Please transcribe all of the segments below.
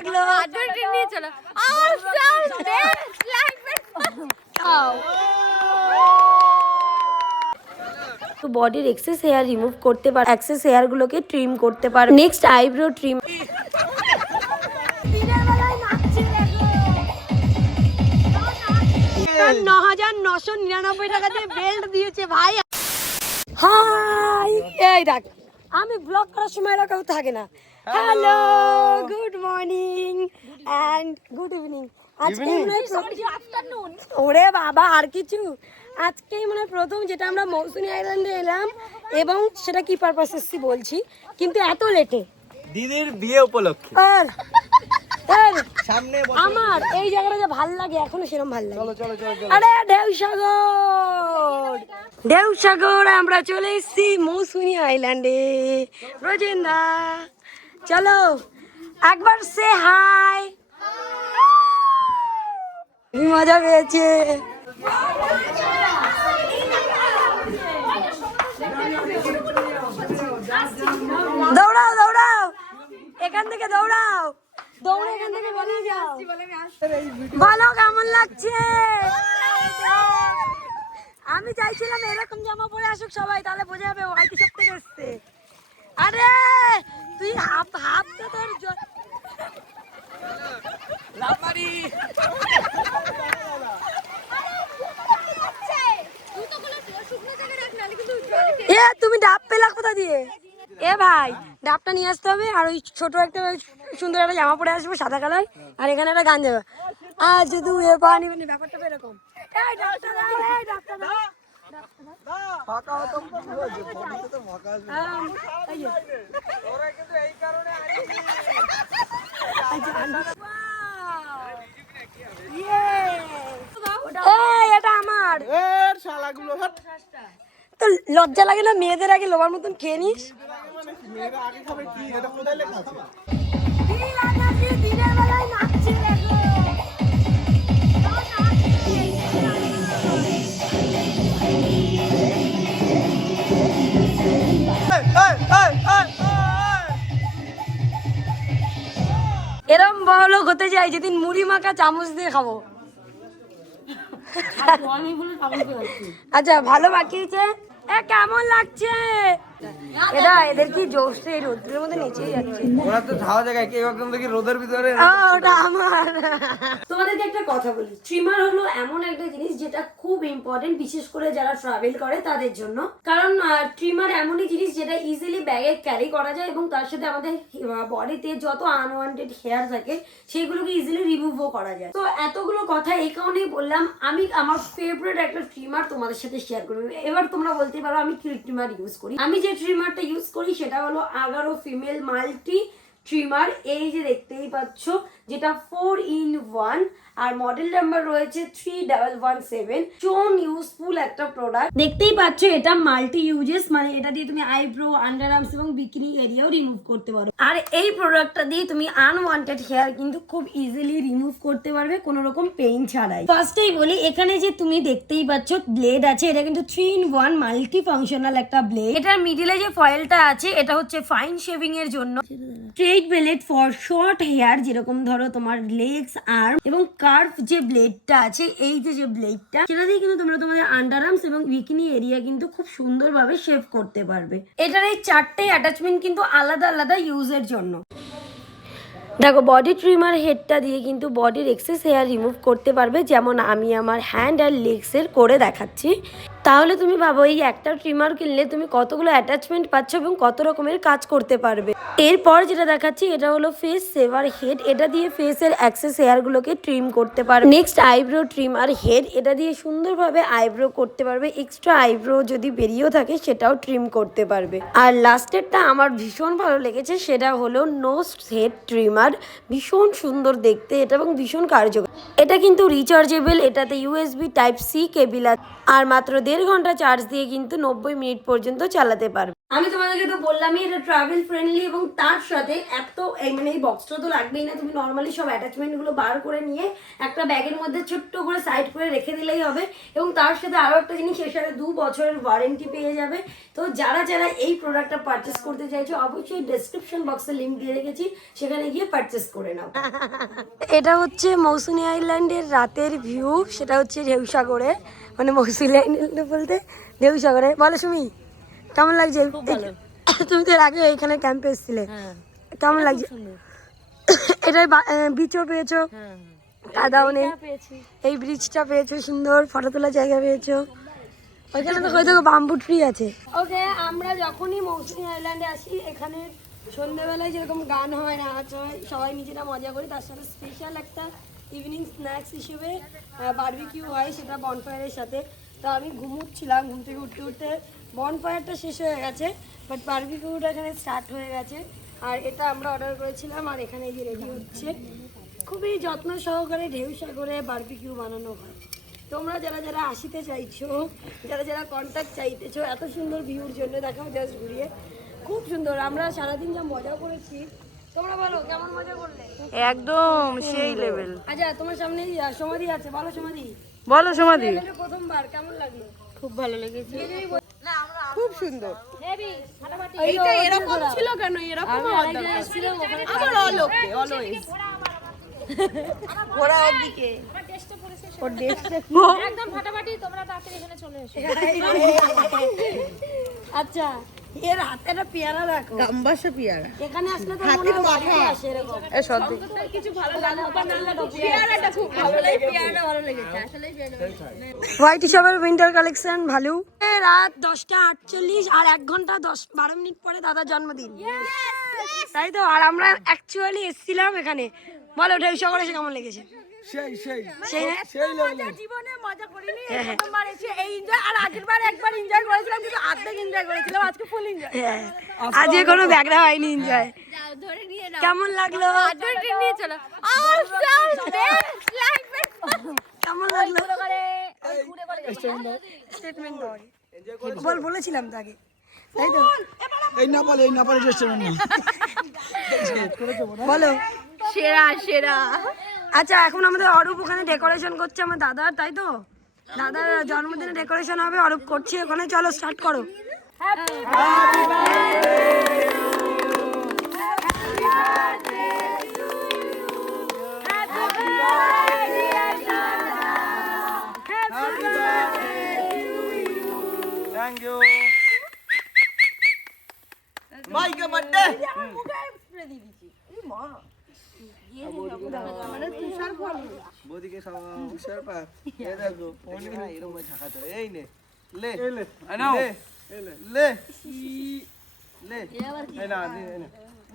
লাগলো? নিয়ে চলো। তো বডির এক্সেস হেয়ার রিমুভ করতে পার, এক্সেস হেয়ার গুলোকে ট্রিম করতে পার। Next eyebrow trim. 9,999 টাকা দিয়ে বেল্ট দিয়েছে ভাই। হাই, এই দেখ আমি ব্লগ করার সময় এরকম থাকে না। Hello, good morning and good evening. আজকে ওরে বাবা আর কিছু, আজকেই মনে হয় প্রথম যেটা আমরা মৌসুমী আইল্যান্ডে এলাম, এবং সেটা কি পারপাস এসছি বলছি, কিন্তু এত লেটে দিদির বিয়ে উপলক্ষে। আর আমার এই জায়গাটা যে ভাল লাগে এখনো সেরকম ভাল লাগে। আরে ঢেউসাগর আমরা চলে এসেছি মৌসুমী আইল্যান্ডে। রোজেন্দা চলো একবার সে হাই। মজা পেয়েছে। দৌড়াও দৌড়াও, এখান থেকে দৌড়াও, দৌড়ে এখান থেকে বেরিয়ে যাও। বলো কেমন লাগছে? আমি চাইছিলাম এরকম জামা পরে আসুক সবাই, তাহলে বোঝা যাবে ওই কিসব থেকে এসছে। আরে তুই হাফ হাফ তো তোর তুমি ডাব পেলা কোথা দিয়ে? এ ভাই ডাবটা নিয়ে আসতে হবে, আর ওই ছোট একটা সুন্দর একটা জামা পরে আসবো সাদা কালার, আর এখানে একটা গান যাবে। আর যদি পানি মানে ব্যাপারটা এরকম। এটা আমার তো লজ্জা লাগে না? মেয়েদের আগে লোবার মতন খেয়ে নিস। এরম বড়লোক হতে চাই যেদিন মুড়ি মাখা চামচ দিয়ে খাবো। আচ্ছা ভালো বাকিয়েছে। কেমন লাগছে? এটা এদের কি জোশে রোদ্রের মধ্যে নিচেই যাচ্ছে। ওরা তো ধাওয়া জায়গায় কে একদম দেখি রোদের ভিতরে। ওটা আমার। তোমাদেরকে একটা কথা বলি, ট্রিমার হলো এমন একটা জিনিস যেটা খুব ইম্পর্টেন্ট, বিশেষ করে যারা ট্রাভেল করে তাদের জন্য। কারণ ট্রিমার এমনই জিনিস যেটা ইজিলি ব্যাগে ক্যারি করা যায়, এবং তার সাথে আমাদের বডিতে যত আনওয়ান্টেড হেয়ার থাকে সেগুলোকে ইজিলি রিমুভও করা যায়। তো এতগুলো কথা এই কারণেই বললাম। আমি আমার ফেভারিট একটা ট্রিমার তোমাদের সাথে শেয়ার করবো। এবার তোমরা বলতে পারো আমি কি ট্রিমার ইউজ করি। আমি যে ট্রিমারটা ইউজ করি সেটা হলো আগারো ফিমেল মাল্টি ট্রিমার। এই যে দেখতেই পাচ্ছ, যেটা 4-in-1, আর মডেল নাম্বার রয়েছে 3117। ভীষণ ইউজফুল একটা প্রোডাক্ট। দেখতেই পাচ্ছ এটা মাল্টি ইউজেস, মানে এটা দিয়ে তুমি আইব্রো, আন্ডার আর্মস এবং বিকিনি এরিয়াও রিমুভ করতে পারো। আর এই প্রোডাক্টটা দিয়ে তুমি আনওয়ান্টেড হেয়ার কিন্তু খুব ইজিলি রিমুভ করতে পারবে কোনো রকম পেইন ছাড়াই। ফার্স্টেই বলি, এখানে যে তুমি দেখতেই পাচ্ছ ব্লেড আছে, এটা কিন্তু 3-in-1 মাল্টি ফাংশনাল একটা ব্লেড। এটার মিডিলে যে ফয়েলটা আছে এটা হচ্ছে ফাইন শেভিং এর জন্য। Straight blade for short hair, যেরকম ধরো তোমার লেগস, আর্ম, এবং কার্ভ যে ব্লেডটা আছে, এই যে ব্লেডটা, সেটা দিয়ে কিন্তু তোমরা তোমাদের আন্ডার আর্মস এবং বিকিনি এরিয়া কিন্তু খুব সুন্দরভাবে শেভ করতে পারবে। এটার এই 4টে অ্যাটাচমেন্ট কিন্তু আলাদা আলাদা ইউজের জন্য। দেখো বডি ট্রিমার হেডটা দিয়ে কিন্তু বডির এক্সেস হেয়ার রিমুভ করতে পারবে, যেমন আমি আমার হ্যান্ড আর লেগসের করে দেখাচ্ছি। তাহলে তুমি ভাবো এই একটা ট্রিমার কিনলে তুমি কতগুলো অ্যাটাচমেন্ট পাচ্ছ এবং কত রকমের কাজ করতে পারবে। এরপর যেটা দেখাচ্ছি এটা হলো ফেস সেভার হেড। এটা দিয়ে ফেসের এক্সেস হেয়ারগুলোকে ট্রিম করতে পারবে। নেক্সট আইব্রো ট্রিমার হেড, এটা দিয়ে সুন্দরভাবে আইব্রো করতে পারবে। এক্সট্রা আইব্রো যদি বেরিয়েও থাকে সেটাও ট্রিম করতে পারবে। আর লাস্টেরটা আমার ভীষণ ভালো লেগেছে, সেটা হলো নোজ হেড ট্রিমার। ভীষণ সুন্দর দেখতে এটা এবং ভীষণ কার্যকর। এটা কিন্তু রিচার্জেবল, এটাতে USB টাইপ C কেবিল আছে, আর মাত্র 1.5 ঘন্টা চার্জ দিয়ে কিন্তু 90 মিনিট পর্যন্ত চালাতে পারবে। আমি তোমাদেরকে তো বললামই এটা ট্রাভেল ফ্রেন্ডলি, এবং তার সাথে এত মানে এই বক্সটা তো লাগবেই না, তুমি নর্মালি সব অ্যাটাচমেন্টগুলো বার করে নিয়ে একটা ব্যাগের মধ্যে ছোট্ট করে সাইড করে রেখে দিলেই হবে। এবং তার সাথে আরও একটা জিনিস, এর সাথে 2 বছরের ওয়ারেন্টি পেয়ে যাবে। তো যারা যারা এই প্রোডাক্টটা পারচেস করতে চাইছো অবশ্যই ডেসক্রিপশন বক্সে লিঙ্ক দিয়ে রেখেছি, সেখানে গিয়ে পারচেস করে নাও। এটা হচ্ছে মৌসুমী আইল্যান্ডের রাতের ভিউ, সেটা হচ্ছে ঢেউসাগরে, মানে মৌসুমী আইল্যান্ড বলতে ঢেউসাগরে। বলো সুমি কেমন লাগছে? তুমি তো এর আগে এখানে ক্যাম্পে এসেছিলে, কেমন লাগছে? এটাই বিচও পেয়েছো, কাদাও নেই, এই ব্রিজটা পেয়েছো, সুন্দর ফটো তোলার জায়গা পেয়েছো, ওইখানে তো হয়তো বাম্বু ট্রি আছে। ওকে, আমরা যখনই মৌসুমী আইল্যান্ডে আসি এখানে সন্ধ্যেবেলায় যেরকম গান হয়, নাচ হয়, সবাই নিজেরা মজা করি, তার সাথে স্পেশাল একটা ইভিনিং স্ন্যাক্স হিসেবে বারবিকিউ হয়, সেটা বনফায়ারের সাথে। তো আমি ঘুমোচ্ছিলাম, ঘুম থেকে উঠতে উঠতে বনফায়ারটা শেষ হয়ে গেছে, বাট বারবিকিউটা এখানে স্টার্ট হয়ে গেছে। আর এটা আমরা অর্ডার করেছিলাম, আর এখানে এই যে রেডি হচ্ছে। খুবই যত্ন সহকারে ঢেউসাগরে বারবিকিউ বানানো হয়। তোমরা যারা যারা আসিতে চাইছো, যারা যারা কন্ট্যাক্ট চাইতেছো এত সুন্দর ভিউর জন্য, দেখাও জাস্ট ঘুরিয়ে, খুব সুন্দর। আমরা সারাদিন যা মজা করেছি, তোমরা বলো কেমন মজা করলে? একদম সেই লেভেল। আচ্ছা, তোমার সামনে সমাধি আছে, বলো সমাধি। বলো সমাধি। প্রথমবার কেমন লাগলো? খুব ভালো লেগেছে, খুব সুন্দর। এইটা এরকম ছিল কেন? এরকম আমার অলোকে অলওয়েজ ওরা ওদিকে ওর ডেস্টে একদম ফাটাফাটি, তোমরা তাড়াতাড়ি এখানে চলে এসো। আচ্ছা, এর হাতেটা পেয়ারা রাখো, গাম্বাসা পিয়ারা। এখানে আসলে তো মনে হয় বাড়িতে আসে এরকম। এ সত্যি কিছু ভালো লাগে পিয়ারাটা খুব ভালো লাগে, পিয়ারাটা ভালো লেগেছে আসলে। হোয়াইট শপের উইন্টার কালেকশন ভালো। রাত 10:48 আর 1 ঘন্টা 10-12 মিনিট পরে দাদার জন্মদিন, তাই তো। আর আমরা অ্যাকচুয়ালি এসেছিলাম এখানে। বলো ঢেউসাগরে এসে কেমন লেগেছে? সেই সেই সেই না? সেই লেভেলে জীবনে মজা করিনি, প্রথমবার এসে এই এনজয়। আর আগেরবার একবার এনজয় করেছিলাম, কিন্তু অর্ধেক এনজয় করেছিলাম, আজকে ফুল এনজয়। হ্যাঁ, আজকে কোনো ব্যাগরা হয়নি এনজয়। ধরে নিয়ে নাও, কেমন লাগলো? ধরে নিয়ে চলো। Awesome best life. কেমন লাগলো? স্টেটমেন্ট বল, বলেছিলাম তো আগে, তাই তো। এই নেপালে রেস্টুরেন্ট নেই বলো সেরা সেরা। আচ্ছা, এখন আমাদের অরূপ ওখানে ডেকোরেশন করছে আমার দাদার, তাই তো। দাদার জন্মদিনে ডেকোরেশন হবে, অরূপ করছে ওখানে। চলো স্টার্ট করো। থ্যাংক ইউ মাইকে বার্থডে। বৌদিকে তুষার পাত, এই দেখো ফোন এরকম ঢাকাতে, এই নে লে লে লে লে এই না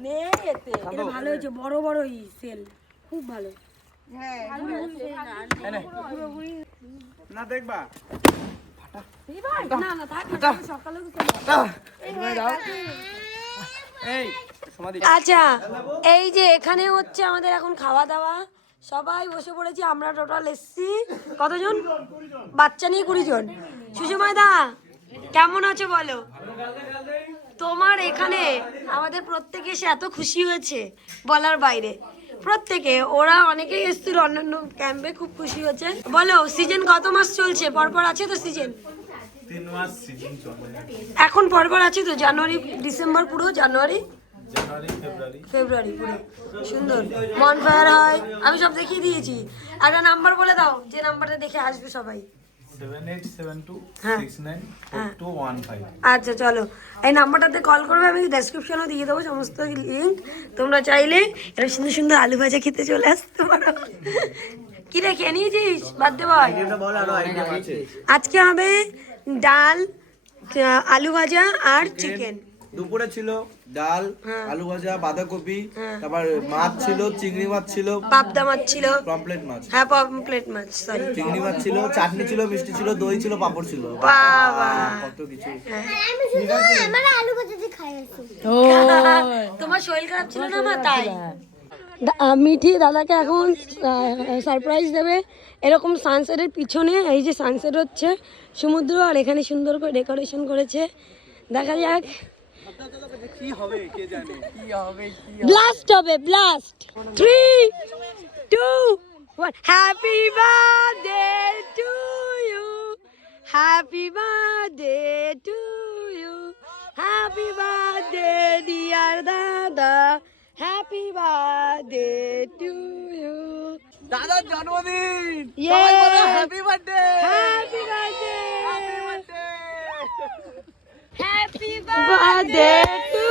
নে এতে এটা ভালো হয়েছে, বড় বড় সেল, খুব ভালো। না দেখবা না না, থাক না, সকালে এই সমাধি। আচ্ছা, এই যে এখানে হচ্ছে আমাদের এখন খাওয়া দাওয়া, সবাই বসে পড়েছি। আমরা টোটাল এসছি কতজন? বাচ্চা নিয়ে 20 জন। সুষমাদা কেমন আছো বলো? তোমার এখানে আমাদের প্রত্যেকে এসে এত খুশি হয়েছে বলার বাইরে। প্রত্যেকে, ওরা অনেকেই এসেছিল অন্যান্য ক্যাম্পে, খুব খুশি হয়েছে। বলো সিজন কত মাস চলছে? পরপর আছে তো সিজন? 3 মাস সিজন চলে। এখন পরপর আছে তো, জানুয়ারি ডিসেম্বর, পুরো জানুয়ারি ফেব্রুয়ারি পুরো সুন্দর বনফায়ার হয়। আমি সব দেখিয়ে দিয়েছি। একটা নাম্বার বলে দাও, যে নাম্বারটা দেখে আসবে সবাই। 7872694215। আচ্ছা চলো, এই নাম্বারটাতে কল করবে, আমি ডেসক্রিপশনে দিয়ে দেবো সমস্ত লিঙ্ক। তোমরা চাইলে এরকম সুন্দর সুন্দর আলু ভাজা খেতে চলে আসতে পারো। কি রে, খেয়ে নিয়েছিস বার্থডে বয়? আজকে হবে ডাল, আলু ভাজা আর চিকেন। দুপুরে ছিল ডাল, আলু ভাজা, বাঁধাকপি, তারপর মাছ ছিল, চিংড়ি মাছ ছিল, পাবদা মাছ ছিল, পমপ্লেট মাছ, হ্যাঁ পমপ্লেট মাছ, সরি চিংড়ি মাছ ছিল, চাটনি ছিল, মিষ্টি ছিল, দই ছিল, পাঁপড় ছিল, বাবা কত কিছু। তোমার শরীর খারাপ ছিল না মা, তাই। মিঠি দাদাকে এখন সারপ্রাইজ দেবে। এরকম সানসেটের পিছনে, এই যে সানসেট হচ্ছে, সমুদ্র, আর এখানে সুন্দর করে ডেকোরেশন করেছে। দেখা যাক কি হবে কে জানে কি হবে ব্লাস্ট হবে blast 3 2 1 happy birthday to you happy birthday to you happy birthday dear dada happy birthday to you দাদার জন্মদিন happy birthday happy birthday happy birthday to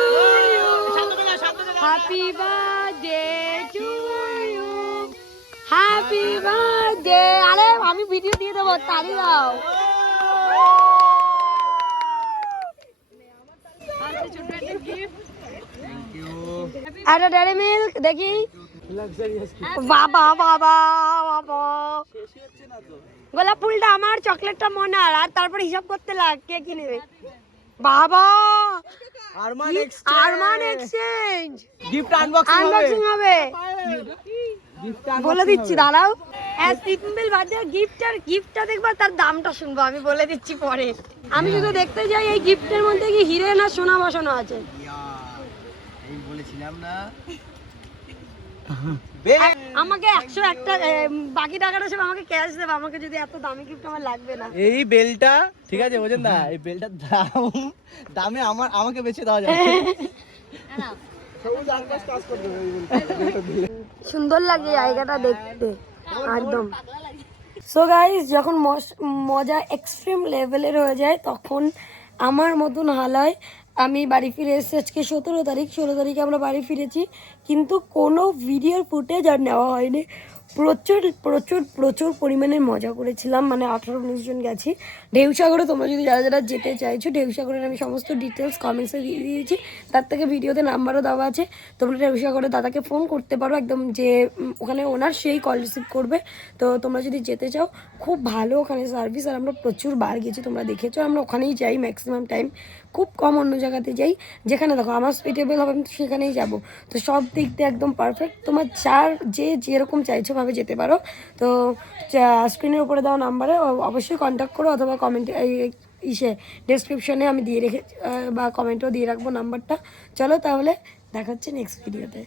you happy birthday to you happy birthday আরে আমি video দিয়ে দেবো তালি দাও একটা dairy milk দেখি বাবা বাবা বাবা গোলাপ ফুলটা আমার চকলেটটা মনার আর তারপর হিসাব করতে লাগ কে কি নেবে বাবা Arman exchange gift unboxing unboxing হবে বলে দিচ্ছি দাঁড়াও অ্যাজ সিম্পল বার্থডে গিফটটা দেখবা তার দামটা শুনবো আমি বলে দিচ্ছি পরে আমি শুধু দেখতে যাই এই গিফটের মধ্যে কি হিরে না সোনা বসানো আছে এই বলেছিলাম না আমাকে 101টা বাকি টাকাটা সব আমাকে ক্যাশ দেবে আমাকে যদি এত দামি গিফট আমার লাগবে না এই বেলটা ঠিক আছে বোঝেন না এই বেলটার দামে আমাকে বেচে দেওয়া যাবে সুন্দর লাগে জায়গাটা দেখতে একদম সো গাইস যখন মজা এক্সট্রিম লেভেলের হয়ে যায় তখন আমার মতন হাল হয় আমি বাড়ি ফিরে এসেছি আজকে 16 তারিখে আমরা বাড়ি ফিরেছি কিন্তু কোনো ভিডিওর ফুটেজ আর নেওয়া হয়নি প্রচুর প্রচুর প্রচুর পরিমাণে মজা করেছিলাম মানে 18-19 জন গেছি ঢেউসাগরে তোমরা যদি যারা যারা যেতে চাইছো ঢেউসাগরের আমি সমস্ত ডিটেলস কমেন্টসে দিয়ে দিয়েছি তার থেকে ভিডিওতে নাম্বারও দেওয়া আছে তোমরা ঢেউসাগরে দাদাকে ফোন করতে পারো একদম যে ওখানে ওনার সেই কল রিসিভ করবে তো তোমরা যদি যেতে চাও খুব ভালো ওখানে সার্ভিস আর আমরা প্রচুর বার গেছি তোমরা দেখেছো আমরা ওখানেই যাই ম্যাক্সিমাম টাইম খুব কম অন্য জায়গাতে যাই যেখানে দেখো আমার সুইটেবল হবে আমি তো সেখানেই যাবো তো সব দিক দিয়ে একদম পারফেক্ট তোমার যে যেরকম চাইছো ভাবে যেতে পারো তো স্ক্রিনের উপরে দেওয়া নাম্বারে অবশ্যই কন্ট্যাক্ট করো অথবা কমেন্টে ডেসক্রিপশনে আমি দিয়ে রেখে বা কমেন্টেও দিয়ে রাখবো নাম্বারটা চলো তাহলে দেখা হচ্ছে নেক্সট ভিডিওতে